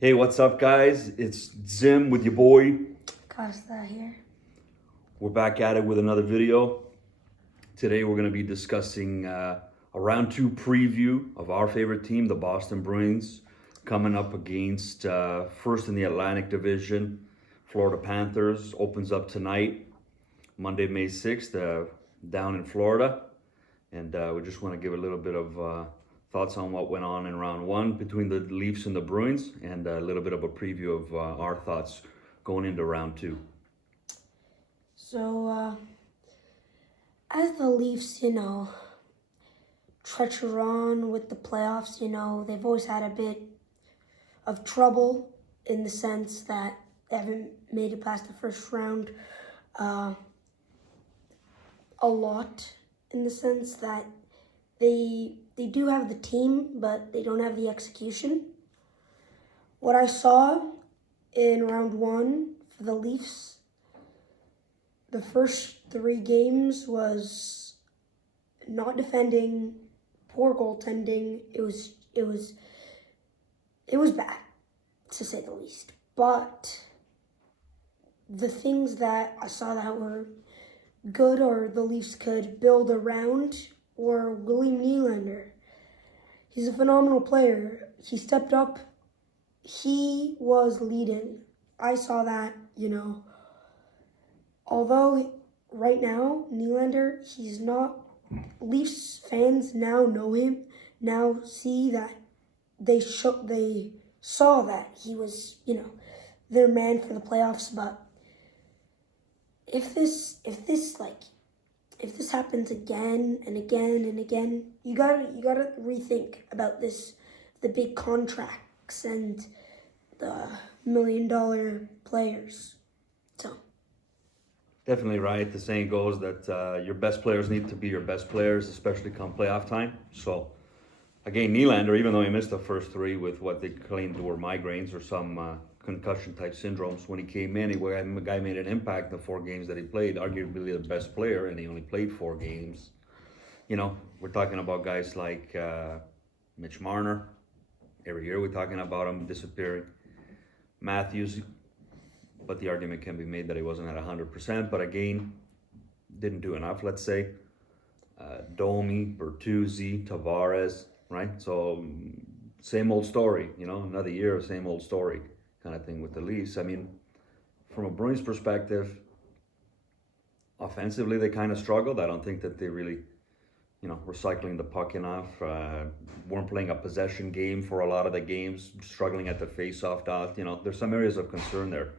Hey, what's up, guys? It's Zim with your boy. Costa here. We're back at it with another video. Today, we're going to be discussing a round two preview of our favorite team, the Boston Bruins, coming up against first in the Atlantic Division, Florida Panthers. Opens up tonight, Monday, May 6th, down in Florida. And we just want to give a little bit of thoughts on what went on in round one between the Leafs and the Bruins, and a little bit of a preview of our thoughts going into round two. So, as the Leafs, treacher on with the playoffs, they've always had a bit of trouble in the sense that they haven't made it past the first round a lot, in the sense that they do have the team, but they don't have the execution. What I saw in round one for the Leafs, the first three games was not defending, poor goaltending. It was bad, to say the least. But the things that I saw that were good or the Leafs could build around were William Nylander. He's a phenomenal player. He stepped up. He was leading. I saw that, Although right now, Nylander, he's not. Leafs fans now know him, now see that they saw that he was, their man for the playoffs. But if this happens again and again and again, you gotta rethink about this, the big contracts and the $1 million players. So. Definitely right. The saying goes that your best players need to be your best players, especially come playoff time. So, again, Nylander, even though he missed the first three with what they claimed were migraines or some concussion-type syndromes, when he came in, the guy made an impact in the 4 games that he played, arguably the best player, and he only played 4 games. We're talking about guys like Mitch Marner. Every year we're talking about him disappearing. Matthews, but the argument can be made that he wasn't at 100%, but again, didn't do enough, let's say. Domi, Bertuzzi, Tavares, right? So, same old story, another year, same old story kind of thing with the Leafs. I mean, from a Bruins perspective, offensively, they kind of struggled. I don't think that they really, were cycling the puck enough, weren't playing a possession game for a lot of the games, struggling at the face-off dot. There's some areas of concern there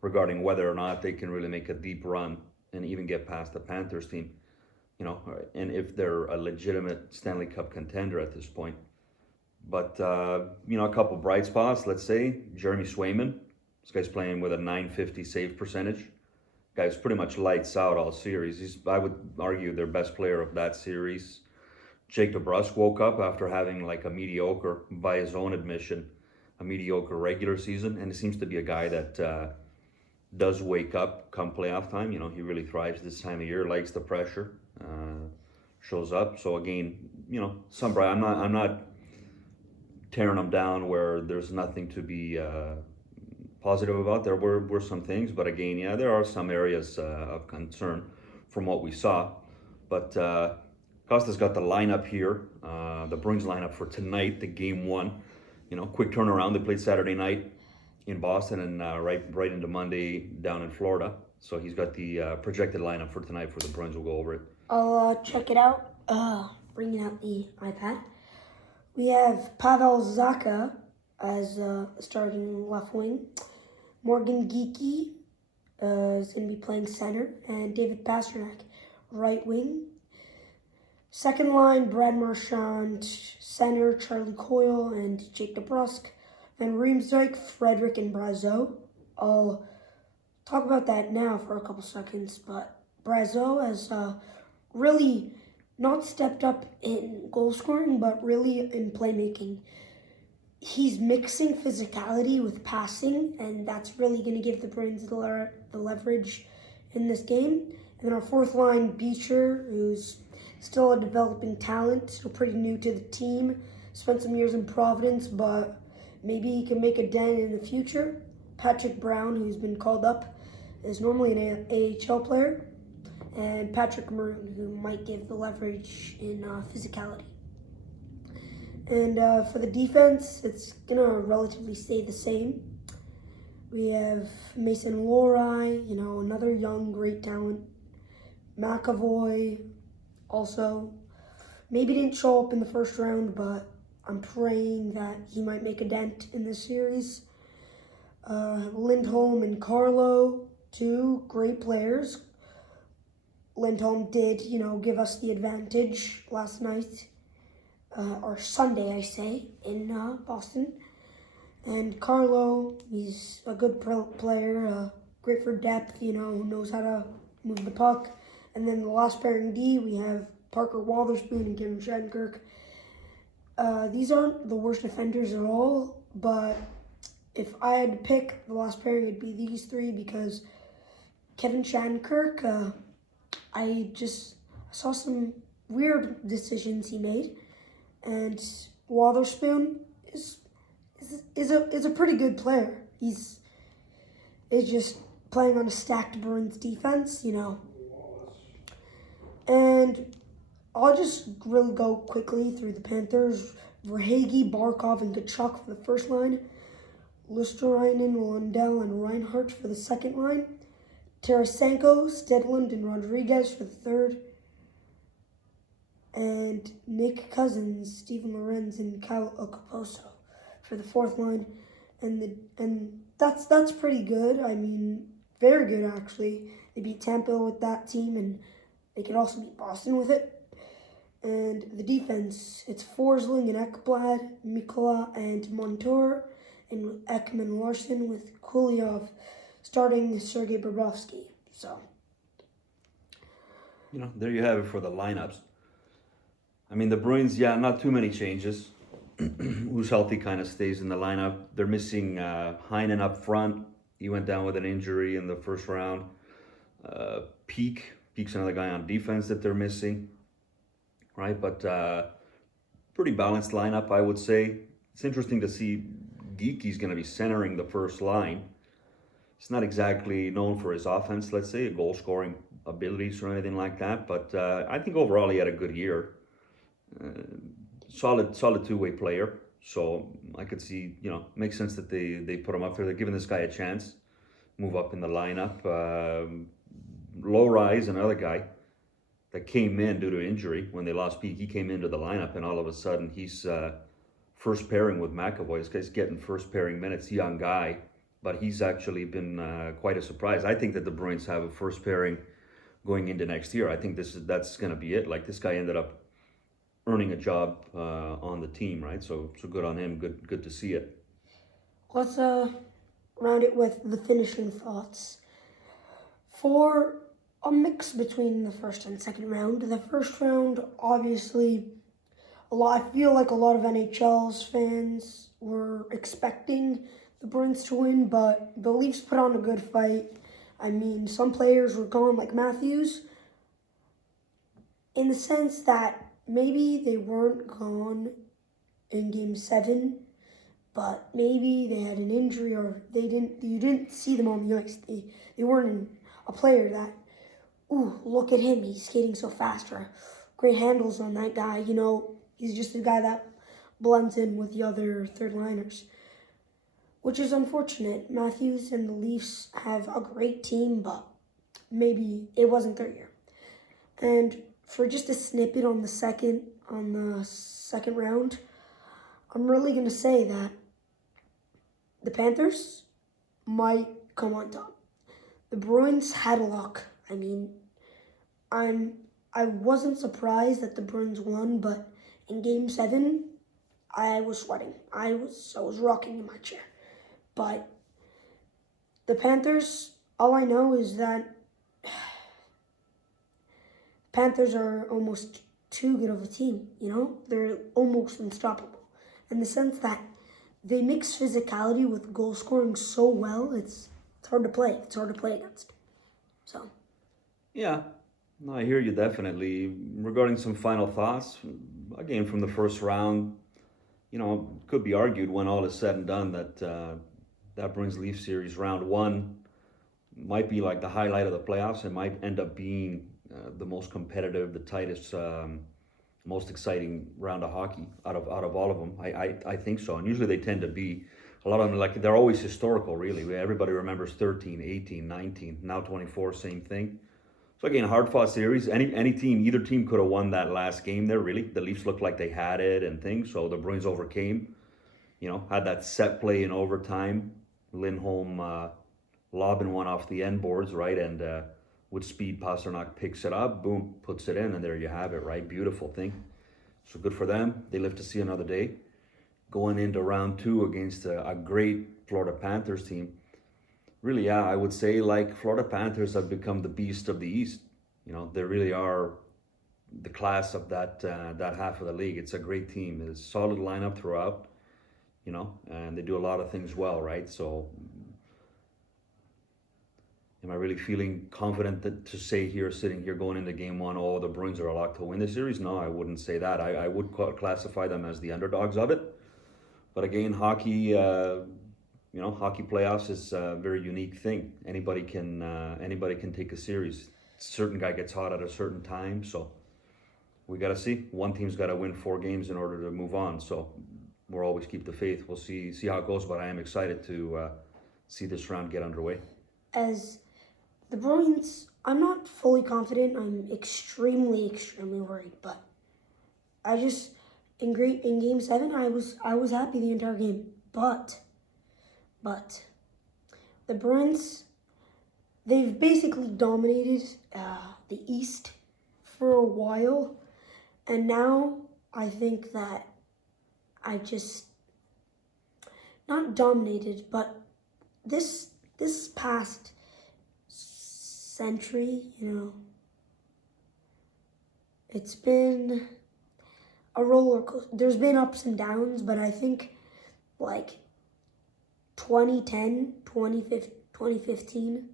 regarding whether or not they can really make a deep run and even get past the Panthers team, and if they're a legitimate Stanley Cup contender at this point. But, a couple bright spots, let's say. Jeremy Swayman, this guy's playing with a .950 save percentage. Guy's pretty much lights out all series. He's, I would argue, their best player of that series. Jake DeBrusk woke up after having like a mediocre, by his own admission, a mediocre regular season, and it seems to be a guy that does wake up come playoff time. He really thrives this time of year, likes the pressure, shows up. So again, some bright. I'm not tearing them down where there's nothing to be positive about. There were some things, but again, yeah, there are some areas of concern from what we saw. But Costa's got the lineup here, the Bruins lineup for tonight, the game one. Quick turnaround. They played Saturday night in Boston and right into Monday down in Florida. So he's got the projected lineup for tonight for the Bruins. We'll go over it. I'll check it out. Bringing out the iPad. We have Pavel Zacha as starting left wing. Morgan Geekie is going to be playing center. And David Pastrnak, right wing. Second line, Brad Marchand, center, Charlie Coyle and Jake DeBrusk. Van Riemsdyk, Frederick, and Brazeau. I'll talk about that now for a couple seconds, but Brazeau has really not stepped up in goal scoring, but really in playmaking. He's mixing physicality with passing, and that's really going to give the Bruins the leverage in this game. And then our fourth line, Beecher, who's still a developing talent, still pretty new to the team, spent some years in Providence, but maybe he can make a dent in the future. Patrick Brown, who's been called up, is normally an AHL player, and Patrick Maroon, who might give the leverage in physicality. And for the defense, it's going to relatively stay the same. We have Mason Lohrei, another young, great talent. McAvoy, also. Maybe didn't show up in the first round, but I'm praying that he might make a dent in this series. Lindholm and Carlo, two great players. Lindholm did, give us the advantage last night, or Sunday, I say, in Boston. And Carlo, he's a good player, great for depth, knows how to move the puck. And then the last pairing D, we have Parker Wotherspoon and Kevin Shattenkirk. These aren't the worst defenders at all, but if I had to pick the last pairing, it'd be these three because Kevin Shattenkirk, I saw some weird decisions he made, and Wotherspoon is a pretty good player. Is just playing on a stacked Bruins defense, And I'll just really go quickly through the Panthers. Verhaeghe, Barkov, and Kachuk for the first line. Luosterainen, Lundell, and Reinhart for the second line. Tarasenko, Stedland, and Rodriguez for the third. And Nick Cousins, Steven Lorenz, and Kyle Okaposo for the fourth line. And that's pretty good. I mean, very good actually. They beat Tampa with that team, and they could also beat Boston with it. And the defense, it's Forsling and Ekblad, Mikkola and Montour, and Ekman Larson with Kuliov starting Sergei Bobrovsky. So, there you have it for the lineups. I mean, the Bruins, not too many changes. Who's healthy kind of stays in the lineup. They're missing Heinen up front. He went down with an injury in the first round. Peak's another guy on defense that they're missing. Right, but pretty balanced lineup, I would say. It's interesting to see Geeky's going to be centering the first line. He's not exactly known for his offense, let's say, goal-scoring abilities or anything like that, but I think overall he had a good year. Solid two-way player, so I could see, makes sense that they put him up there. They're giving this guy a chance, move up in the lineup. Lohrei, another guy that came in due to injury when they lost Peak. He came into the lineup, and all of a sudden he's first pairing with McAvoy. This guy's getting first pairing minutes, young guy, but he's actually been quite a surprise. I think that the Bruins have a first pairing going into next year. I think that's going to be it. Like, this guy ended up earning a job on the team, right? So good on him. Good to see it. Let's round it with the finishing thoughts. For a mix between the first and second round. The first round, obviously, I feel like a lot of NHL's fans were expecting the Bruins to win, but the Leafs put on a good fight. I mean, some players were gone, like Matthews, in the sense that maybe they weren't gone in Game 7, but maybe they had an injury or you didn't see them on the ice. They weren't a player that, look at him, he's skating so fast, or great handles on that guy. He's just a guy that blends in with the other third liners, which is unfortunate. Matthews and the Leafs have a great team, but maybe it wasn't their year. And for just a snippet on the second round, I'm really going to say that the Panthers might come on top. The Bruins had luck. I mean, I wasn't surprised that the Bruins won, but in Game 7, I was sweating. I was rocking in my chair. But the Panthers, all I know is that Panthers are almost too good of a team, They're almost unstoppable. In the sense that they mix physicality with goal scoring so well, it's hard to play. It's hard to play against. So. Yeah, no, I hear you definitely. Regarding some final thoughts, again, from the first round, you know, it could be argued when all is said and done that that Bruins Leaf series round one might be like the highlight of the playoffs. It might end up being the most competitive, the tightest, most exciting round of hockey out of all of them. I think so. And usually they tend to be a lot of them, like they're always historical. Really, everybody remembers 13, 18, 19, now 24. Same thing. So again, hard fought series. Any team, either team could have won that last game there. Really, the Leafs looked like they had it and things. So the Bruins overcame. You know, had that set play in overtime. Lindholm lobbing one off the end boards, right, and with speed, Pasternak picks it up, boom, puts it in, and there you have it, right? Beautiful thing. So good for them. They live to see another day. Going into round two against a great Florida Panthers team. Really, yeah, I would say like Florida Panthers have become the beast of the East. You know, they really are the class of that half of the league. It's a great team. It's a solid lineup throughout. You know, and they do a lot of things well, right? So, am I really feeling confident to say here, sitting here, going into game one, oh, the Bruins are a lock to win the series? No, I wouldn't say that. I would classify them as the underdogs of it. But again, hockey, hockey playoffs is a very unique thing. Anybody can take a series. Certain guy gets hot at a certain time, so we got to see. One team's got to win 4 games in order to move on. So we'll always keep the faith. We'll see how it goes. But I am excited to see this round get underway. As the Bruins, I'm not fully confident. I'm extremely worried. But I just in Game 7, I was happy the entire game. But the Bruins, they've basically dominated the East for a while, and now I think that I just not dominated, but this past century, it's been a roller coaster. There's been ups and downs, but I think like 2010, 2015,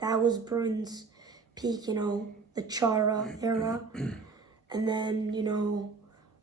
that was Bruins' peak, the Chara era. And then,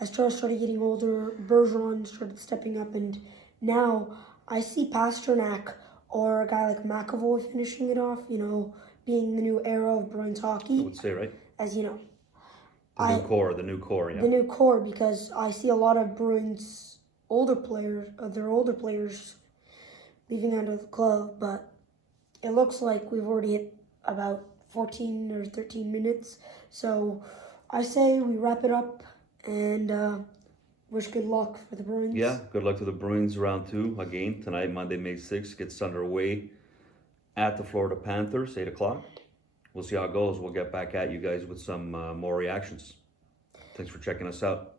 as Chara started getting older, Bergeron started stepping up, and now I see Pasternak or a guy like McAvoy finishing it off, being the new era of Bruins hockey. I would say, right? As The new core, yeah. The new core, because I see a lot of Bruins older players leaving out of the club, but it looks like we've already hit about 14 or 13 minutes. So I say we wrap it up and wish good luck for the Bruins. Yeah, good luck to the Bruins round 2. Again, tonight, Monday, May 6th, gets underway at the Florida Panthers, 8 o'clock. We'll see how it goes. We'll get back at you guys with some more reactions. Thanks for checking us out.